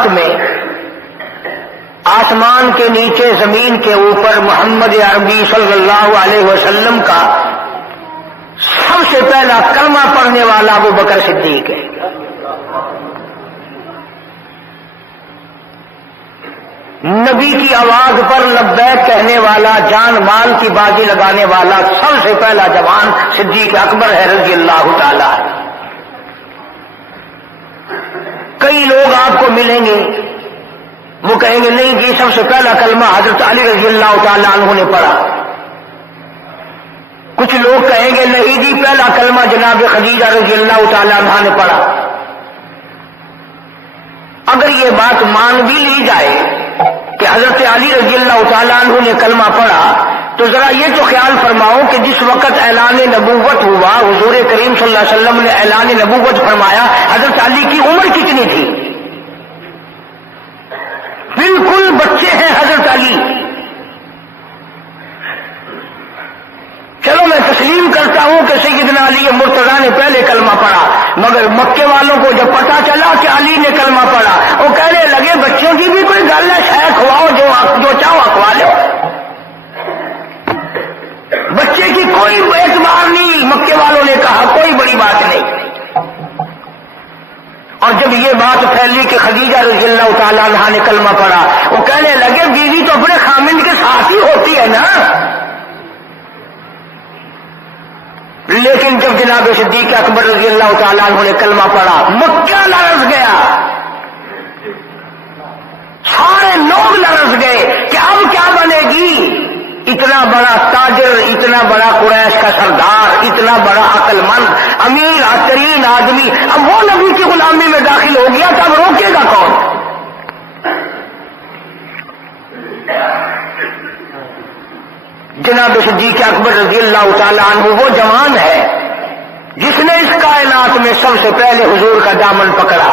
کائنات میں آسمان کے نیچے زمین کے اوپر محمد عربی صلی اللہ علیہ وسلم کا سب سے پہلا کلمہ پڑھنے والا ابو بکر صدیق ہے. نبی کی آواز پر لبیک کہنے والا، جان مال کی بازی لگانے والا سب سے پہلا جوان صدیق اکبر ہے رضی اللہ تعالی. کئی لوگ آپ کو ملیں گے وہ کہیں گے نہیں جی سب سے پہلا کلمہ حضرت علی رضی اللہ تعالیٰ عنہ نے پڑھا. کچھ لوگ کہیں گے نہیں جی پہلا کلمہ جناب خدیجہ رضی اللہ تعالیٰ عنہ نے پڑھا. اگر یہ بات مان بھی لی جائے کہ حضرت علی رضی اللہ تعالیٰ عنہ نے کلمہ پڑھا، تو ذرا یہ تو خیال فرماؤ کہ جس وقت اعلان نبوت ہوا، حضور کریم صلی اللہ علیہ وسلم نے اعلان نبوت فرمایا، حضرت علی کی عمر کتنی تھی؟ بالکل بچے ہیں حضرت علی. چلو میں تسلیم کرتا ہوں کہ سیدنا علی مرتضیٰ نے پہلے کلمہ پڑھا، مگر مکے والوں کو جب پتا چلا کہ علی نے کلمہ پڑھا، وہ کہنے لگے بچوں کی بھی کوئی گل ہے، شاید کھواؤ جو چاہو کھوا لو. بچے کی کوئی اعتبار نہیں، مکے والوں نے کہا کوئی بڑی بات نہیں. اور جب یہ بات پھیلی کہ خدیجہ رضی اللہ تعالیٰ عنہا نے کلمہ پڑھا، وہ کہنے لگے بیوی تو اپنے خامند کے ساتھ ہی ہوتی ہے نا. لیکن جب جناب صدیق اکبر رضی اللہ تعالیٰ عنہ نے کلمہ پڑھا، مکہ لرز گیا، سارے لوگ لرز گئے کہ اب کیا بنے گی. اتنا بڑا تاجر، اتنا بڑا قریش کا سردار، اتنا بڑا عقل مند امیر ترین آدمی، اب وہ نبی کی غلامی میں داخل ہو گیا تو اب روکے گا کون؟ جناب صدیق اکبر رضی اللہ تعالیٰ عنہ وہ جوان ہے جس نے اس کائنات میں سب سے پہلے حضور کا دامن پکڑا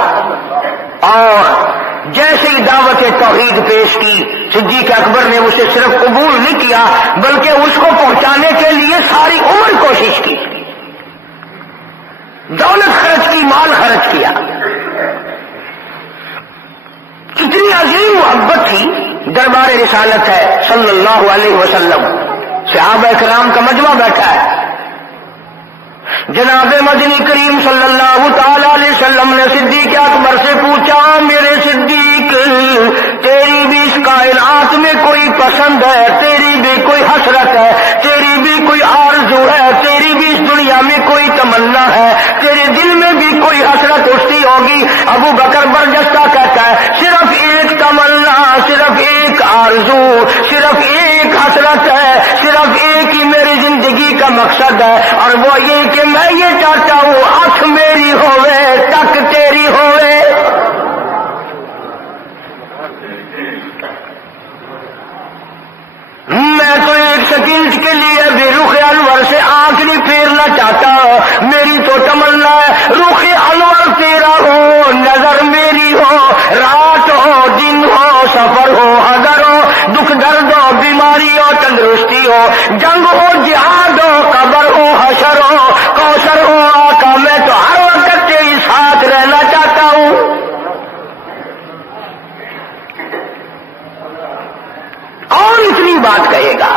اور جیسے ہی دعوت توحید پیش کی، صدیق اکبر نے اسے صرف قبول نہیں کیا بلکہ اس کو پہنچانے کے لیے ساری عمر کوشش کی، دولت خرچ کی، مال خرچ کیا. کتنی عظیم محبت تھی. دربار رسالت ہے صلی اللہ علیہ وسلم، صحابہ کرام کا مجمع بیٹھا ہے. جناب مدنی کریم صلی اللہ تعالی علیہ وسلم نے صدیق اکبر سے پوچھا، میرے صدیق تیری بھی اس کائنات میں کوئی پسند ہے، تیری بھی کوئی حسرت ہے، تیری بھی کوئی آرزو ہے، تیری بھی اس دنیا میں کوئی تمنا ہے، تیرے دل میں بھی کوئی حسرت اٹھتی ہوگی؟ ابو بکر برجستہ کہتا ہے صرف ایک تمنا، صرف ایک آرزو، صرف ایک حسرت ہے، صرف ایک ہی میری زندگی کا مقصد ہے، اور وہ یہ کہ میں یہ چاہتا ہوں آنکھ میری ہوئے تک تیری ہوئے. میں تو ایک سیکنڈ کے لیے بھی رخ انور سے آنکھ نہیں پھیرنا چاہتا، میری تو تمنا ہے رخ انور تیرا ہو، نظر میری ہو، رات ہو دن ہو، سفر ہو اگر ہو، دکھ درد ہو، بیماری ہو، تندرستی ہو، جنگ ہو، جہاد ہو، قبر ہو، حشر ہو، کوثر ہو، آقا میں تو ہر وقت تیری ساتھ رہنا چاہتا ہوں. اور اتنی بات کہے گا.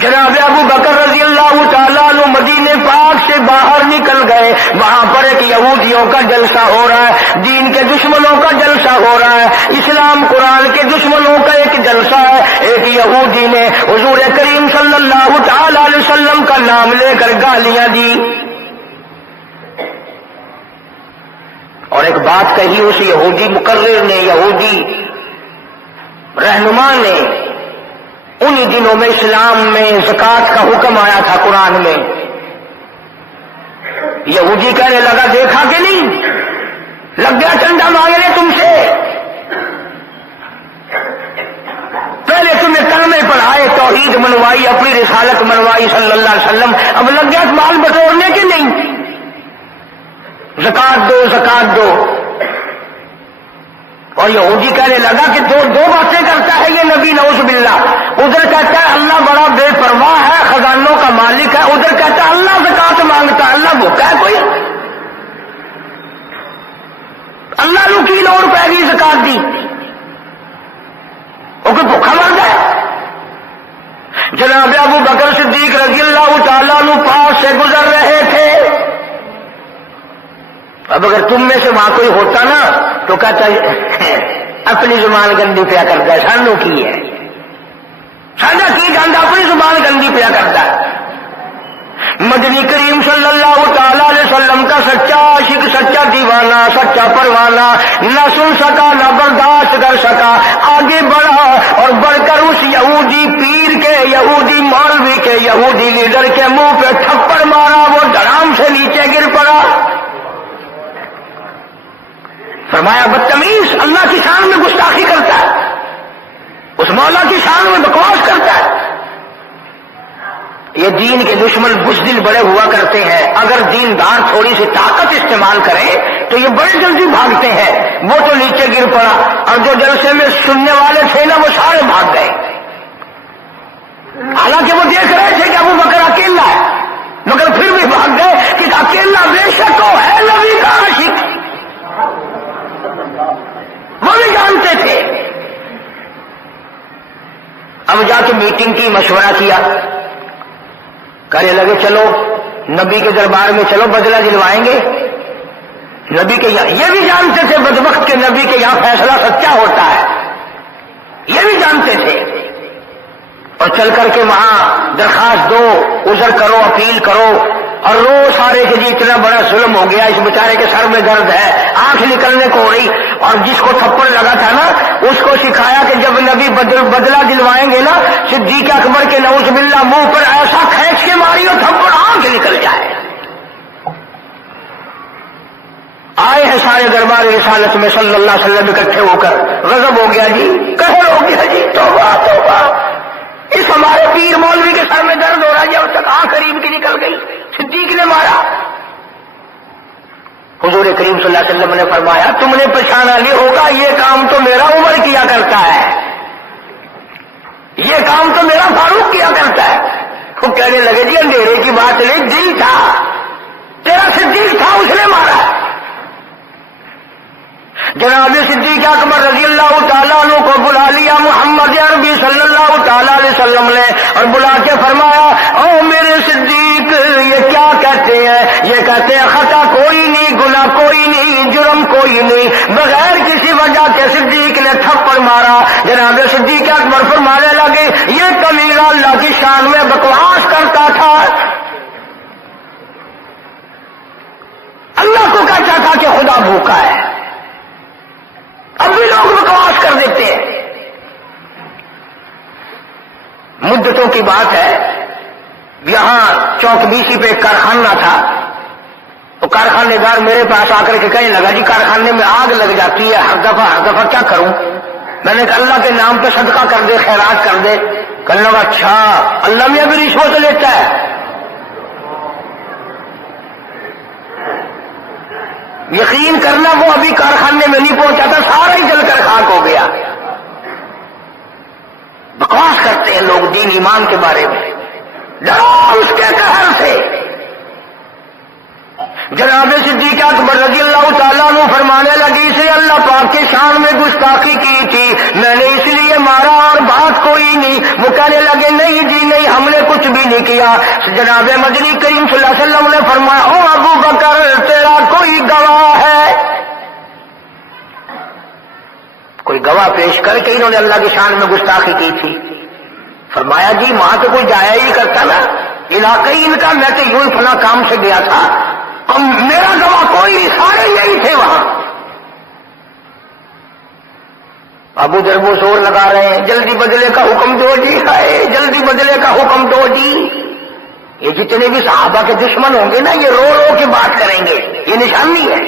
جناب ابو بکر رضی اللہ تعالیٰ عنہ مدینے پاک سے باہر نکل گئے، وہاں پر ایک یہودیوں کا جلسہ ہو رہا ہے، دین کے دشمنوں کا جلسہ ہو رہا ہے، اسلام قرآن کے دشمنوں کا ایک جلسہ ہے. ایک یہودی نے حضور کریم صلی اللہ تعالی علیہ وسلم کا نام لے کر گالیاں دی اور ایک بات کہی اس یہودی مقرر نے، یہودی رہنما نے. انہی دنوں میں اسلام میں زکوٰۃ کا حکم آیا تھا قرآن میں. یہودی کہنے لگا دیکھا کہ نہیں، لگ گیا چندہ مانگنے تم سے، پہلے تمہیں کلمے پڑھائے، توحید منوائی، اپنی رسالت منوائی صلی اللہ علیہ وسلم، اب لگ گیا مال بٹورنے کے نہیں، زکوٰۃ دو زکوٰۃ دو. اور یہودی کہنے لگا کہ دو باتیں کرتا ہے یہ نبی نعوذ باللہ. ادھر کہتا ہے اللہ بڑا بے پرواہ ہے، خزانوں کا مالک ہے، ادھر کہتا ہے اللہ زکوٰۃ مانگتا ہے، اللہ بھوکا ہے کوئی؟ اللہ کی لوڑ پی گئی زکات دی؟ وہ کوئی بھوکا مر گیا؟ جناب ابو بکر صدیق رضی اللہ تعالیٰ عنہ پاس سے گزر رہے تھے. اب اگر تم میں سے وہاں کوئی ہوتا نا تو کہتا اپنی زبان گندی پیا کرتا ہے، سانو کی ہے، ساڈا کی گند اپنی زبان گندی پیا کرتا ہے. مدنی کریم صلی اللہ تعالی علیہ وسلم کا سچا عاشق، سچا دیوانہ، سچا پروانہ نہ سن سکا نہ برداشت کر سکا، آگے بڑھا اور بڑھ کر اس یہودی پیر کے، یہودی مولوی کے، یہودی لیڈر کے منہ پہ تھپڑ مارا، وہ دھڑام سے نیچے گر پڑا. فرمایا بدتمیز، اللہ کی شان میں گستاخی کرتا ہے، اس مولا کی شان میں بکواس کرتا ہے. یہ دین کے دشمن بزدل بڑے ہوا کرتے ہیں، اگر دیندار تھوڑی سی طاقت استعمال کرے تو یہ بڑے جلدی بھاگتے ہیں. وہ تو نیچے گر پڑا اور جو جلسے میں سننے والے تھے نا وہ سارے بھاگ گئے، حالانکہ وہ دیکھ رہے تھے کہ ابو بکر اکیلا ہے، مگر پھر بھی بھاگ گئے کہ اکیلا بے شک وہ ہے نبی کا عاشق. وہ بھی جانتے تھے. اب جا کے میٹنگ کی، مشورہ کیا، کہنے لگے چلو نبی کے دربار میں چلو بدلہ دلوائیں گے. نبی کے یہاں یہ بھی جانتے تھے بدبخت کے نبی کے یہاں فیصلہ سچا ہوتا ہے، یہ بھی جانتے تھے. اور چل کر کے وہاں درخواست دو، عذر کرو، اپیل کرو اور رو سارے کہ جی اتنا بڑا ظلم ہو گیا، اس بیچارے کے سر میں درد ہے، آنکھ نکلنے کو ہو رہی. اور جس کو تھپڑ لگا تھا نا اس کو سکھایا کہ جب نبی بدلہ دلوائیں گے نا صدیق اکبر کے نعوذ باللہ منہ پر ایسا کھینچ کے ماری اور تھپڑ آنکھ نکل جائے. آئے ہیں سارے دربار رسالت میں صلی اللہ علیہ وسلم اکٹھے ہو کر، غضب ہو گیا جی، قہر ہو گیا جی، توبہ توبہ، اس ہمارے پیر مولوی کے سر میں درد ہو رہا ہے، جب تک آنکھ قریب کی نکل گئی، صدیق نے مارا. حضور کریم صلی اللہ علیہ وسلم نے فرمایا تم نے پہچانا نہیں ہوگا، یہ کام تو میرا عمر کیا کرتا ہے، یہ کام تو میرا فاروق کیا کرتا ہے. وہ کہنے لگے جی اندھیرے کی بات نہیں، دل تھا تیرا، صدیق تھا، اس نے مارا. جناب صدیق اکبر رضی اللہ تعالیٰ عنہ کو بلا لیا محمد عربی صلی اللہ تعالیٰ علیہ وسلم نے اور بلا کے فرمایا او میرے صدیق، یہ کیا کہتے ہیں؟ یہ کہتے ہیں خطا کوئی نہیں، گناہ کوئی نہیں، جرم کوئی نہیں، بغیر کسی وجہ کے صدیق نے تھپڑ مارا. جناب صدیق اکبر فرمانے لگے یہ کمینا اللہ کی شان میں بکواس کرتا تھا، اللہ کو کہتا تھا کہ خدا بھوکا ہے. اب بھی لوگ بکواس کر دیتے ہیں. مدتوں کی بات ہے، یہاں چوک بیسی پہ ایک کارخانہ تھا. وہ کارخانے دار میرے پاس آ کر کے کہنے لگا جی کارخانے میں آگ لگ جاتی ہے ہر دفعہ کیا کروں؟ میں نے کہا اللہ کے نام پہ صدقہ کر دے، خیرات کر دے. کہنے لگا اچھا اللہ میں بھی رشوت لیتا ہے. یقین کرنا وہ ابھی کارخانے میں نہیں پہنچا تھا، سارا ہی جل کر خاک ہو گیا. بکواس کرتے ہیں لوگ دین ایمان کے بارے میں، ڈرو اس کے قہر سے. جناب صدیق اکبر رضی اللہ تعالیٰ عنہ فرمانے لگی اسے اللہ پاک کے شان میں گستاخی کی تھی، میں نے اس لیے مارا اور بات کوئی نہیں. وہ کہنے لگے نہیں جی نہیں، ہم نے کچھ بھی نہیں کیا. جناب مدنی کریم صلی اللہ علیہ وسلم نے فرمایا او ابو بکر تیرا کوئی گواہ ہے؟ کوئی گواہ پیش کر کے انہوں نے اللہ کی شان میں گستاخی کی تھی. فرمایا جی وہاں تو کوئی جایا ہی کرتا نا، علاقائی ان کا، میں تو یوں ہی فلاں کام سے گیا تھا، میرا گواہ کوئی نہیں، سارے یہی تھے وہاں. ابو ذر وہ زور لگا رہے ہیں جلدی بدلے کا حکم دو جی، ہائے جلدی بدلے کا حکم دو جی. یہ جتنے بھی صحابہ کے دشمن ہوں گے نا یہ رو رو کے بات کریں گے، یہ نشانی ہے،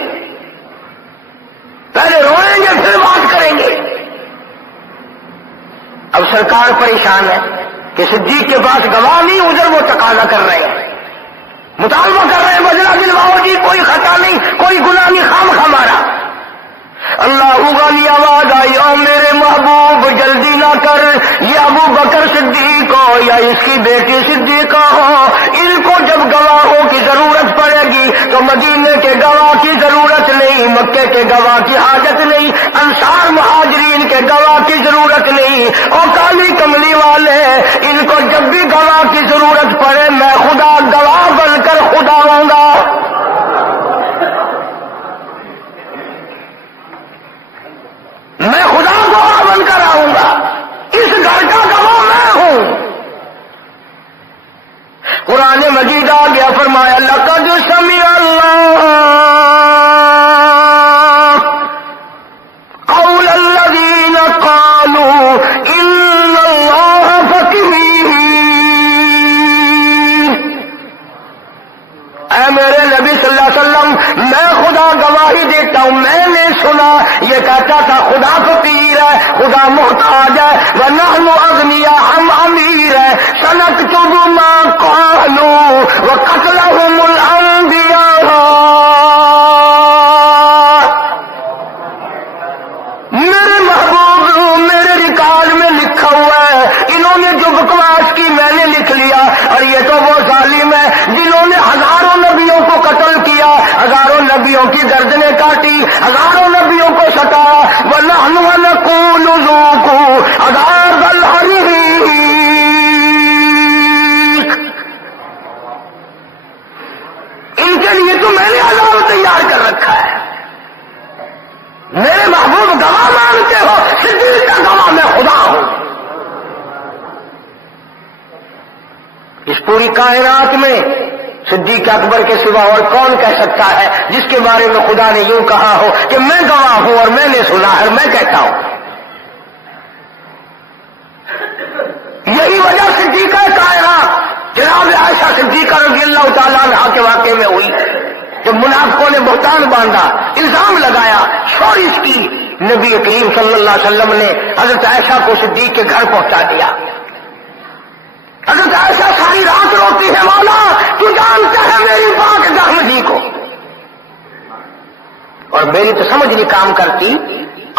پہلے روئیں گے پھر بات کریں گے. اب سرکار پریشان ہے کہ صدیق کے پاس گواہ نہیں، ادھر وہ تقاضا کر رہے ہیں، مطالبہ کر رہے ہیں بدلہ دلواؤ جی، کوئی خطا نہیں، کوئی گناہ نہیں، خام خمارا. اللہ والی آواز آئی او میرے محبوب جلدی نہ کر، یہ ابو بکر صدیق ہو یا اس کی بیٹی صدیقہ ہو، ان کو جب گواہوں کی ضرورت پڑے گی تو مدینے کے گواہ کی ضرورت نہیں، مکے کے گواہ کی حاجت نہیں، انصار مہاجرین کے گواہ کی ضرورت نہیں، اور کالی کملی والے ان کو جب بھی گواہ کی ضرورت پڑے میں خدا گواہ بن کر خدا ہوں گا۔ میں خدا گواہ بن کر آؤں گا، اس گھر کا گواہ میں ہوں۔ قرآن مجید آ گیا، فرمایا لقد سمع اللہ قول الذین قالوا ان اللہ فقیر۔ اے میرے نبی صلی اللہ علیہ وسلم، میں خدا گواہی دیتا ہوں، میں نے سنا یہ کہتا تھا خدا فقیر ہے، خدا محتاج ہے، وَنَحْنُ أَغْنِيَاءُ، ہم امیر ہیں، سَنَكْتُبُ مَا قَالُوا وَقَتْلَهُمُ الْأَنْبِيَاءَ۔ میرے محبوب میرے ریکارڈ میں لکھا ہوا ہے، انہوں نے جو بکواس کی میں نے لکھ لیا، اور یہ تو وہ ظالم ہے جنہوں نے ہزاروں نبیوں کو قتل کیا، ہزاروں نبیوں کی گردنیں کاٹی، ہزاروں نبیوں کو ستایا۔ وَنَحْنُ نَقُولُ ذُوقُوا عَذَابَ الْحَرِيقِ۔ ان کے لیے تو میں نے عذاب تیار کر رکھا ہے۔ میرے محبوب گواہ مانتے ہو، صدیق کا گواہ میں خدا ہوں۔ اس پوری کائنات میں صدیق اکبر کے سوا اور کون کہہ سکتا ہے جس کے بارے میں خدا نے یوں کہا ہو کہ میں گواہ ہوں اور میں نے سنا ہے، میں کہتا ہوں۔ یہی وجہ صدیقہ کائنات جناب عائشہ صدیقہ رضی اللہ تعالیٰ عنہا کے واقعے میں ہوئی، جب منافقوں نے بہتان باندھا، الزام لگایا، شور اس کی، نبی کریم صلی اللہ علیہ وسلم نے حضرت عائشہ کو صدیق کے گھر پہنچا دیا۔ حضرت عائشہ ساری رات روتی ہے، مولا تو جانتا ہے میری پاک دامنی کو، اور میری تو سمجھ نہیں کام کرتی۔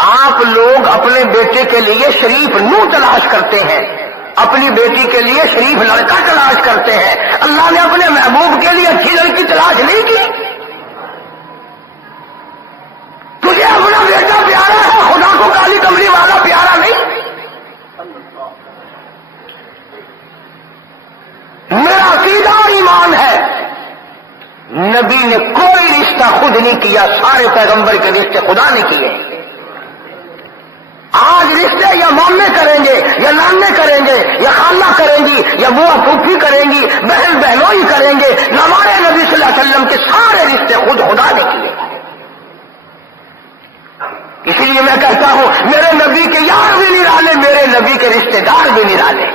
آپ لوگ اپنے بیٹے کے لیے شریف نو تلاش کرتے ہیں، اپنی بیٹی کے لیے شریف لڑکا تلاش کرتے ہیں، اللہ نے اپنے محبوب کے لیے اچھی لڑکی تلاش نہیں کی۔ تجھے اپنا بیٹا پیارا ہے، خدا کو کالی کملی والا پیارا نہیں۔ میرا عقیدہ اور ایمان ہے، نبی نے کوئی رشتہ خود نہیں کیا، سارے پیغمبر کے رشتے خدا نے کیے۔ آج رشتے یا مامے کریں گے یا نانے کریں گے یا خالہ کریں گی یا بوا پھوپھی کریں گی، بہن بہنوئی کریں گے، ہمارے نبی صلی اللہ علیہ وسلم کے سارے رشتے خود خدا نے کیے۔ اسی لیے میں کہتا ہوں میرے نبی کے یار بھی نرالے، میرے نبی کے رشتے دار بھی نرالے۔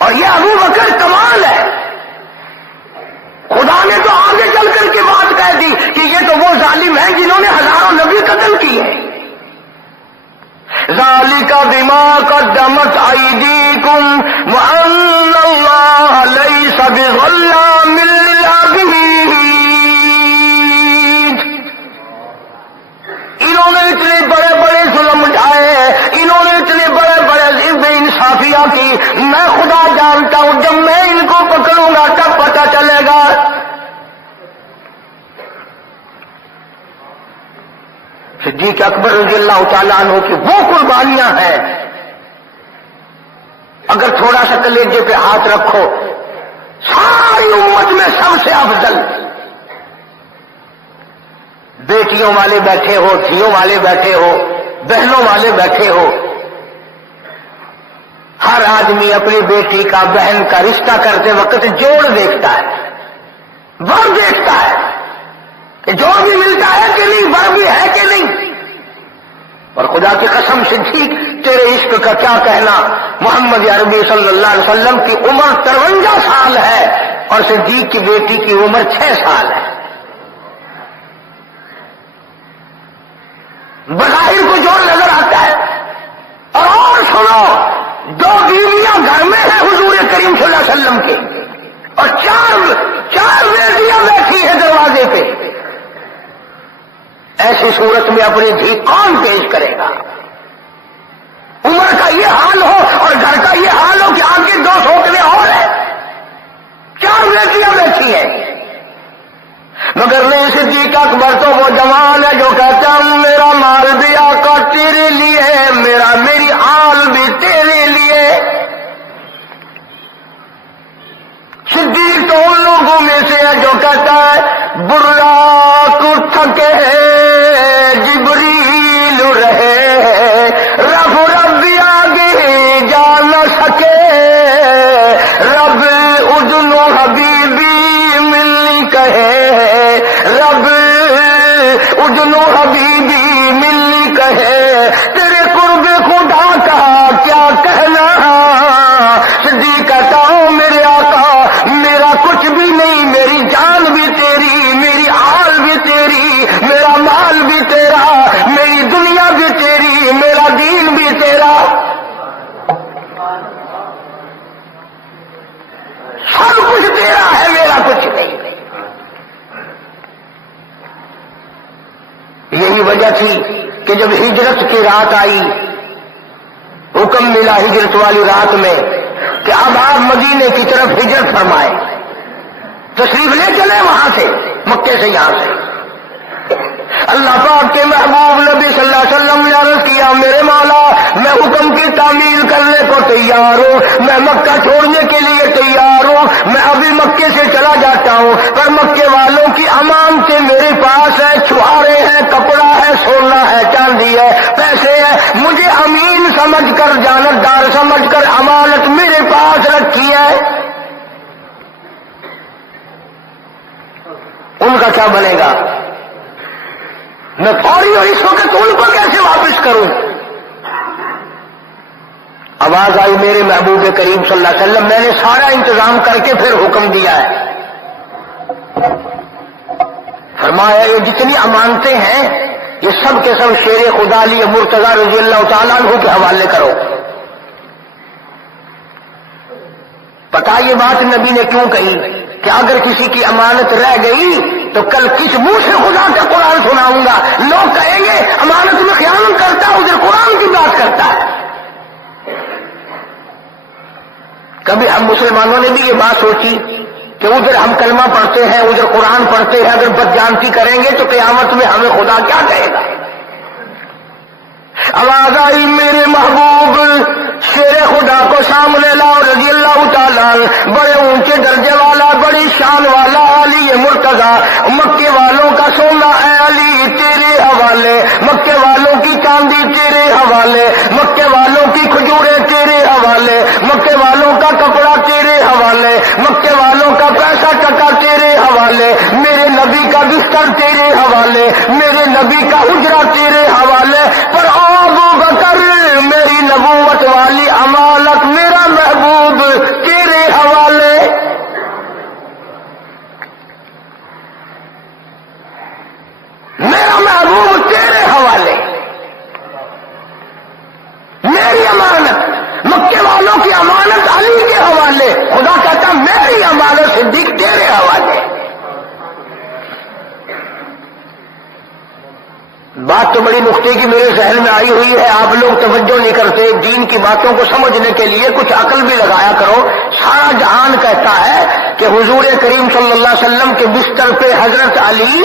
اور یہ ابو بکر کمال ہے، خدا نے تو آگے چل کر کے بات کہہ دی کہ یہ تو وہ ظالم ہیں جنہوں نے ہزاروں نبی قتل کیے۔ ذالک بما قدمت ایدیکم وان اللہ لیس بظلام للعبید۔ انہوں نے اتنے بڑے بڑے ظلم اٹھائے، انہوں نے اتنے بڑے بڑے بے انصافیاں کی، میں خدا جانتا ہوں جب میں ان کو پکڑوں گا تب پتہ چلے گا۔ صدیق اکبر رضی اللہ تعالیٰ عنہ کی وہ قربانیاں ہیں، اگر تھوڑا سا کلیجے پہ ہاتھ رکھو، ساری امت میں سب سے افضل بیٹیوں والے بیٹھے ہو، دھیوں والے بیٹھے ہو، بہنوں والے بیٹھے ہو، ہر آدمی اپنی بیٹی کا بہن کا رشتہ کرتے وقت جوڑ دیکھتا ہے، ور دیکھتا ہے کہ جوڑ بھی ملتا ہے کہ نہیں، ور بھی ہے کہ نہیں۔ اور خدا کی قسم صدیق تیرے عشق کا کیا کہنا، محمد عربی صلی اللہ علیہ وسلم کی عمر 53 سال ہے اور صدیق کی بیٹی کی عمر 6 سال ہے۔ بظاہر کو جوڑ نظر آتا ہے، اور سنو، 2 بیویاں گھر میں ہیں حضور کریم صلی اللہ علیہ وسلم کے، اور چار بیٹیاں بیٹھی ہیں دروازے پہ۔ ایسی صورت میں اپنی دھی کون پیش کرے گا؟ عمر کا یہ حال ہو اور گھر کا یہ حال ہو کہ آپ کے 2 سوکنے اور ہیں، 4 بیٹیاں بیٹھی ہیں، مگر نہیں صدیق اکبر تو وہ جوان ہے جو کہتا ہے میرا مال بھی آقا تیرے لیے، میری آل بھی تیرے لیے۔ صدیق تو ان لوگوں میں سے ہے جو کہتا ہے براق تھکے جبریل رہے، رب آگے جا نہ سکے، رب اذن حبیبی ملنی کہے، رب اذن حبیبی ملنی کہے، تیرے قرب خدا کا کیا کہنا۔ صدیق کہتا ہوں میرے آقا میرا کچھ بھی نہیں، میری جان بھی تیری، میری آل بھی تیری، میرا مال بھی تیرا، میری دنیا بھی تیری، میرا دین بھی تیرا، سب کچھ تیرا ہے، میرا کچھ نہیں۔ یہی وجہ تھی کہ جب ہجرت کی رات آئی، حکم ملا ہجرت والی رات میں کہ اب آپ مدینے کی طرف ہجرت فرمائے، تشریف لے چلے وہاں سے، مکے سے، یہاں سے۔ اللہ پاک کے محبوب نبی صلی اللہ علیہ وسلم نے عرض کیا میرے مولا میں حکم کی تعمیل کرنے کو تیار ہوں، میں مکہ چھوڑنے کے لیے تیار ہوں، میں ابھی مکے سے چلا جاتا ہوں، پر مکے والوں کی امانتیں میرے پاس ہے، چھہارے ہیں، کپڑا ہے، سونا ہے، چاندی ہے، پیسے ہے، مجھے امین سمجھ کر، جانتدار سمجھ کر امانت میرے پاس رکھی ہے۔ ان کا کیا بنے گا؟ میں فوری اور اس وقت ان کو کیسے واپس کروں؟ آواز آئی میرے محبوب کریم صلی اللہ علیہ وسلم میں نے سارا انتظام کر کے پھر حکم دیا ہے، فرمایا یہ جتنی امانتیں ہیں یہ سب کے سب شیر خدا علی مرتضیٰ رضی اللہ تعالیٰ عنہ کے حوالے کرو۔ پتا یہ بات نبی نے کیوں کہی کہ اگر کسی کی امانت رہ گئی تو کل کس منہ سے خدا کا قرآن سناؤں گا؟ لوگ کہیں گے امانت میں خیانت کرتا ہے، ادھر قرآن کی بات کرتا ہے۔ کبھی ہم مسلمانوں نے بھی یہ بات سوچی کہ ادھر ہم کلمہ پڑھتے ہیں، ادھر قرآن پڑھتے ہیں، اگر بدجانتی کریں گے تو قیامت میں ہمیں خدا کیا کہے گا؟ آواز آئی میرے محبوب شیر خدا کو سامنے لاؤ رضی اللہ تعالیٰ، بڑے اونچے درجے والا، بڑی شان والا علی مرتضیٰ، مکے والوں کا سونا اے علی تیرے حوالے، مکے والوں کی چاندی تیرے حوالے، مکے والوں کی کھجوریں تیرے حوالے، مکے والوں کا کپڑا تیرے حوالے، مکے والوں کا پیسہ ٹکا تیرے حوالے، میرے نبی کا بستر تیرے حوالے، میرے نبی کا حجرہ تیرے حوالے، پر ابو بکر میری نبوت والی امانت میرا محبوب تیرے حوالے۔ میرا محبوب تیرے حوالے، میری امانت، مکے والوں کی امانت علی کے حوالے، خدا کہتا میری امانت صدیق تیرے حوالے۔ بات تو بڑی نقطے کی میرے ذہن میں آئی ہوئی ہے، آپ لوگ توجہ نہیں کرتے، دین کی باتوں کو سمجھنے کے لیے کچھ عقل بھی لگایا کرو۔ سارا جہان کہتا ہے کہ حضور کریم صلی اللہ علیہ وسلم کے بستر پہ حضرت علی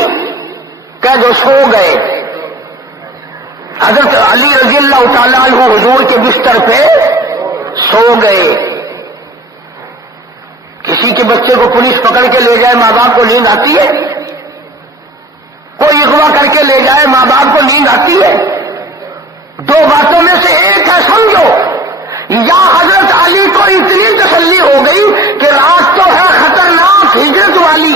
کہ جو سو گئے، حضرت علی رضی اللہ تعالیٰ عنہ حضور کے بستر پہ سو گئے۔ کسی کے بچے کو پولیس پکڑ کے لے جائے ماں باپ کو نیند آتی ہے؟ کوئی اغوا کر کے لے جائے ماں باپ کو نیند آتی ہے؟ دو باتوں میں سے ایک ہے، سمجھو، یا حضرت علی کو اتنی تسلی ہو گئی کہ رات تو ہے خطرناک ہجرت والی،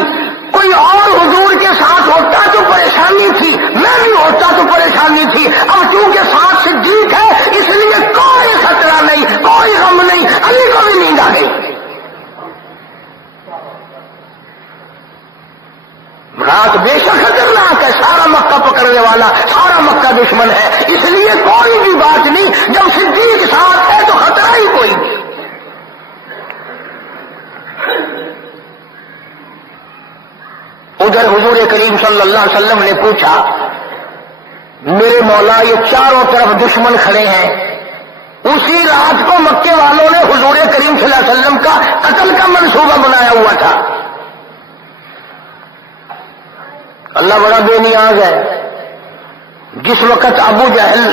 کوئی اور حضور کے ساتھ ہوتا تو پریشانی تھی، میں بھی ہوتا تو پریشانی تھی، اب چونکہ ساتھ صدیق ہے اس لیے کوئی خطرہ نہیں، کوئی غم نہیں، علی کو بھی نیند آ گئی۔ رات بے شک خطرناک ہے، سارا مکہ پکڑنے والا، سارا مکہ دشمن ہے، اس لیے کوئی بھی بات نہیں، جب صدیق ساتھ ہے تو خطرہ ہی کوئی نہیں۔ ادھر حضور کریم صلی اللہ علیہ وسلم نے پوچھا میرے مولا یہ چاروں طرف دشمن کھڑے ہیں. اسی رات کو مکے والوں نے حضور کریم صلی اللہ علیہ وسلم کا قتل کا منصوبہ بنایا ہوا تھا. اللہ بڑا بے نیاز ہے. جس وقت ابو جہل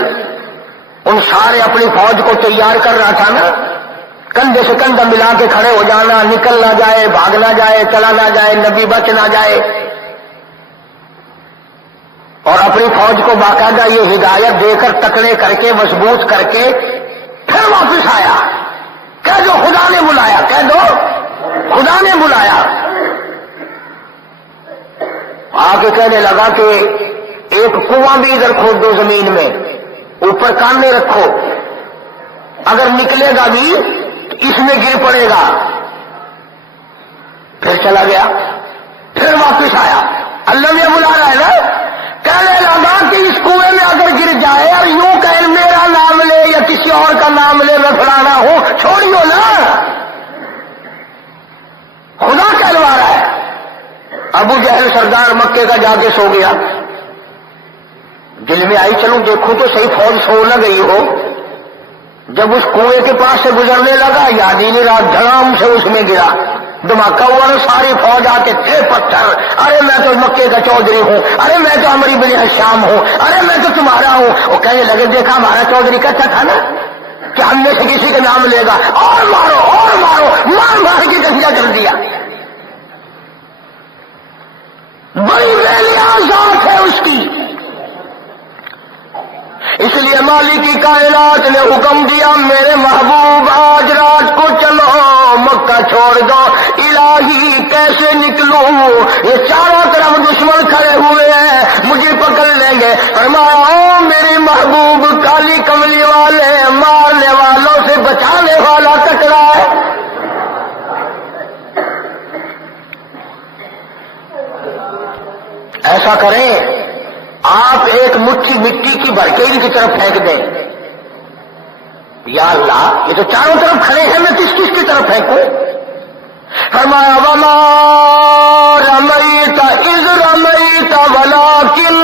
ان سارے اپنی فوج کو تیار کر رہا تھا نا، کندھے سے کندھا ملا کے کھڑے ہو جانا، نکل نہ جائے، بھاگ نہ جائے، چلا نہ جائے، نبی بچ نہ جائے، اور اپنی فوج کو باقاعدہ یہ ہدایت دے کر تکڑے کر کے مضبوط کر کے پھر واپس آیا. کہہ دو خدا نے بلایا، کہہ دو خدا نے بلایا. آ کے کہنے لگا کہ ایک کنواں بھی ادھر کھود دو زمین میں، اوپر کانے رکھو، اگر نکلے گا بھی تو اس میں گر پڑے گا. پھر چلا گیا، پھر واپس آیا. اللہ نے بلا رہا ہے نا. کہنے لگا کہ اس کنویں میں اگر گر جائے اور یوں کہ میرا نام لے یا کسی اور کا نام لے میں فلانا ہوں، چھوڑیو نا، خدا کہلوا رہا ہے. ابو جہل سردار مکے کا جا کے سو گیا. دل میں آئی چلوں دیکھو تو صحیح فوج سو نہ گئی ہو. جب اس کنویں کے پاس سے گزرنے لگا یاد ہی نہیں رات دھڑام سے اس میں گرا. دھماکہ ہوا نا، ساری فوج آتے تھے پتھر. ارے میں تو مکے کا چودھری ہوں، ارے میں تو عمری بن حشام ہوں، ارے میں تو تمہارا ہوں. وہ کہنے لگے دیکھا ہمارا چودھری کہتا تھا نا کہ ہم میں سے کسی کا نام لے گا، اور مارو اور مارو، مار مار کے کسیا کر دیا. بڑی ذات ہے اس کی. اس لیے مالک کی کائنات نے حکم دیا میرے محبوب آج رات کو چلو مکہ چھوڑ دو. الہی کیسے نکلوں، یہ چاروں طرف دشمن کھڑے ہوئے ہیں، مجھے پکڑ لیں گے. فرمایا او میرے محبوب کالی کملی والے مارنے والوں سے بچانے والا ٹکرا ہے. ایسا کریں آپ ایک مٹھی مٹی کی برکیل کی طرف پھینک دیں. یا اللہ یہ تو چاروں طرف کھڑے ہیں، میں کس کس کی طرف پھینکوں؟ فرمایا وما رمیت اذ رمیت ولکن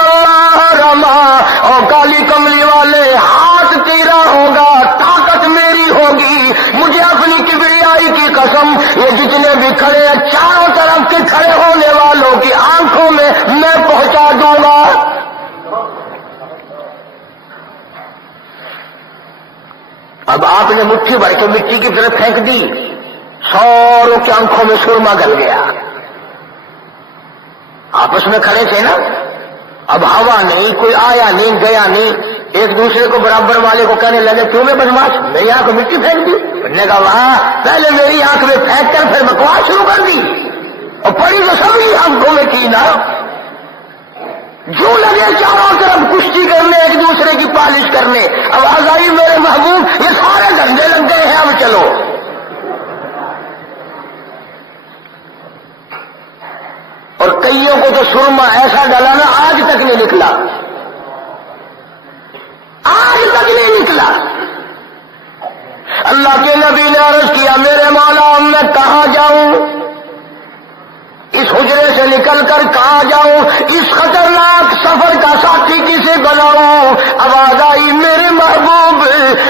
اللہ رما. اور کالی کملی والے ہاتھ تیرا ہوگا، طاقت میری ہوگی. مجھے اپنی کبریائی کی قسم یہ جتنے بھی کھڑے ہیں چاروں طرف کے کھڑے ہونے والوں کی آنکھوں میں میں پہنچا دوں گا. اب آپ نے مٹھی بھر کے مٹی کی طرف پھینک دی، سوروں کی آنکھوں میں سرما گل گیا. آپس میں کھڑے تھے نا، اب ہوا نہیں، کوئی آیا نہیں گیا نہیں. ایک دوسرے کو برابر والے کو کہنے لگے کیوں میں بدماش میری آنکھ میں مٹی پھینک دی. نے کہا وہاں پہلے میری آنکھ میں پھینک کر پھر بکواس شروع کر دی، اور پڑی تو سبھی آنکھوں میں کی نا. جو لگے چاروں طرف کشتی کرنے، ایک دوسرے کی پالش کرنے. آواز آئی میرے محبوب یہ سارے دھندے لگ گئے ہیں، اب چلو. اور کئیوں کو تو سرما ایسا ڈالا نا آج تک نہیں نکلا، آج تک نہیں نکلا. اللہ کے نبی نے عرض کیا میرے مولا میں کہاں جاؤں، اس حجرے سے نکل کر کہاں جاؤں، اس خطرناک سفر کا ساتھی کسے بناؤں. آواز آئی میرے محبوب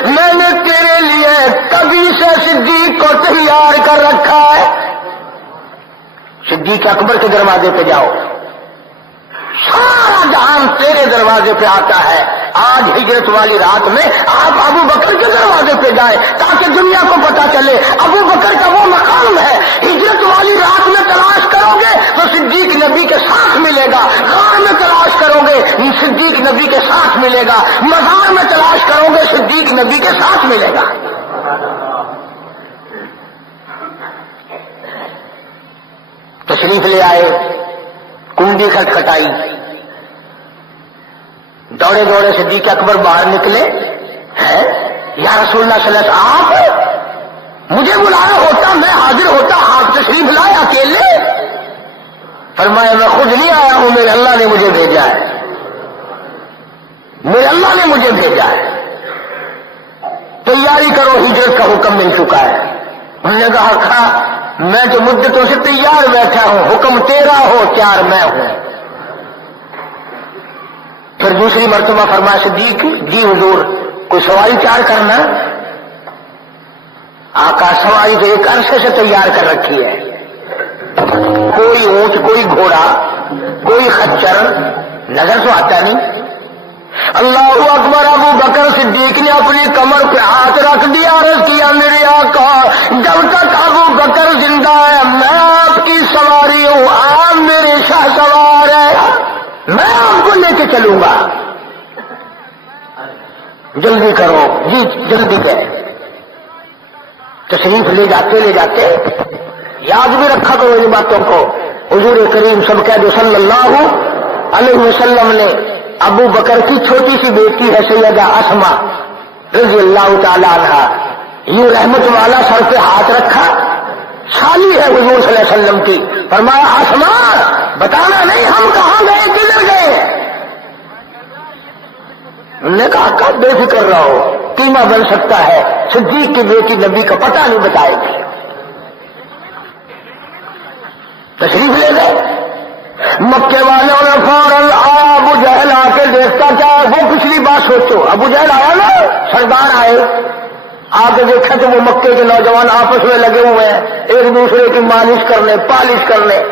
میں نے تیرے لیے کبھی سے صدیق کو تیار کر رکھا ہے. صدیق اکبر کے دروازے پہ جاؤ، سارا جہان تیرے دروازے پہ آتا ہے. آج ہجرت والی رات میں آپ ابو بکر کے دروازے پہ جائیں تاکہ دنیا کو پتا چلے ابو بکر کا وہ مقام ہے. ہجرت والی رات میں تلاش کرو گے تو صدیق نبی کے ساتھ ملے گا، غار میں تلاش کرو گے صدیق نبی کے ساتھ ملے گا، مزار میں تلاش کرو گے صدیق نبی کے ساتھ ملے گا. تشریف لے آئے، کنڈی کھٹکھٹائی، دوڑے دوڑے صدیق اکبر باہر نکلے. ہے یا رسول اللہ صلی اللہ علیہ وسلم آپ مجھے بلایا ہوتا میں حاضر ہوتا، آپ تشریف لائے اکیلے. فرمایا میں خود نہیں آیا ہوں، میرے اللہ نے مجھے بھیجا ہے، میرے اللہ نے مجھے بھیجا ہے. تیاری کرو، ہجرت کا حکم مل چکا ہے. انہوں نے کہا میں تو مدتوں سے تیار بیٹھا ہوں، حکم تیرا ہو تیار میں ہوں۔ پھر دوسری مرتبہ فرمایا صدیق جی حضور کوئی سواری تیار کرنا؟ آقا سواری تو ایک عرصے سے تیار کر رکھی ہے، کوئی اونٹ کوئی گھوڑا کوئی خچر نظر تو آتا نہیں۔ اللہ اکبر، ابو بکر صدیق نے اپنی کمر پہ ہاتھ رکھ دیا، عرض کیا میرے آقا جب تک ابو بکر زندہ ہے میں آپ کی سواری ہوں، آپ میرے شاہ سوار ہے، میں آپ کو لے کے چلوں گا، جلدی کرو جی جلدی کریں۔ تشریف لے جاتے یاد بھی رکھا کرو ان باتوں کو۔ حضور کریم سب کہہ دو صلی اللہ علیہ وسلم نے ابو بکر کی چھوٹی سی بیٹی ہے سیدہ اسما رضی اللہ تعالی عنہا، یوں رحمت والا سر پہ ہاتھ رکھا، شالی ہے حضور صلی اللہ علیہ وسلم کی، فرمایا اسما بتانا نہیں ہم کہاں گئے کدھر گئے؟ انہوں نے کہا کب بے فکر رہو، قیمہ بن سکتا ہے، صدیق کی بیٹی نبی کا پتہ نہیں بتائے تھے۔ تشریف لے گئے، مکے والوں نے فوراً ابو جہل آ کے دیکھتا کیا وہ پچھلی بات سوچو، ابو جہل آیا نا، سردار آئے، آ کے دیکھا تو وہ مکے کے نوجوان آپس میں لگے ہوئے ہیں ایک دوسرے کی مالش کرنے پالش کرنے۔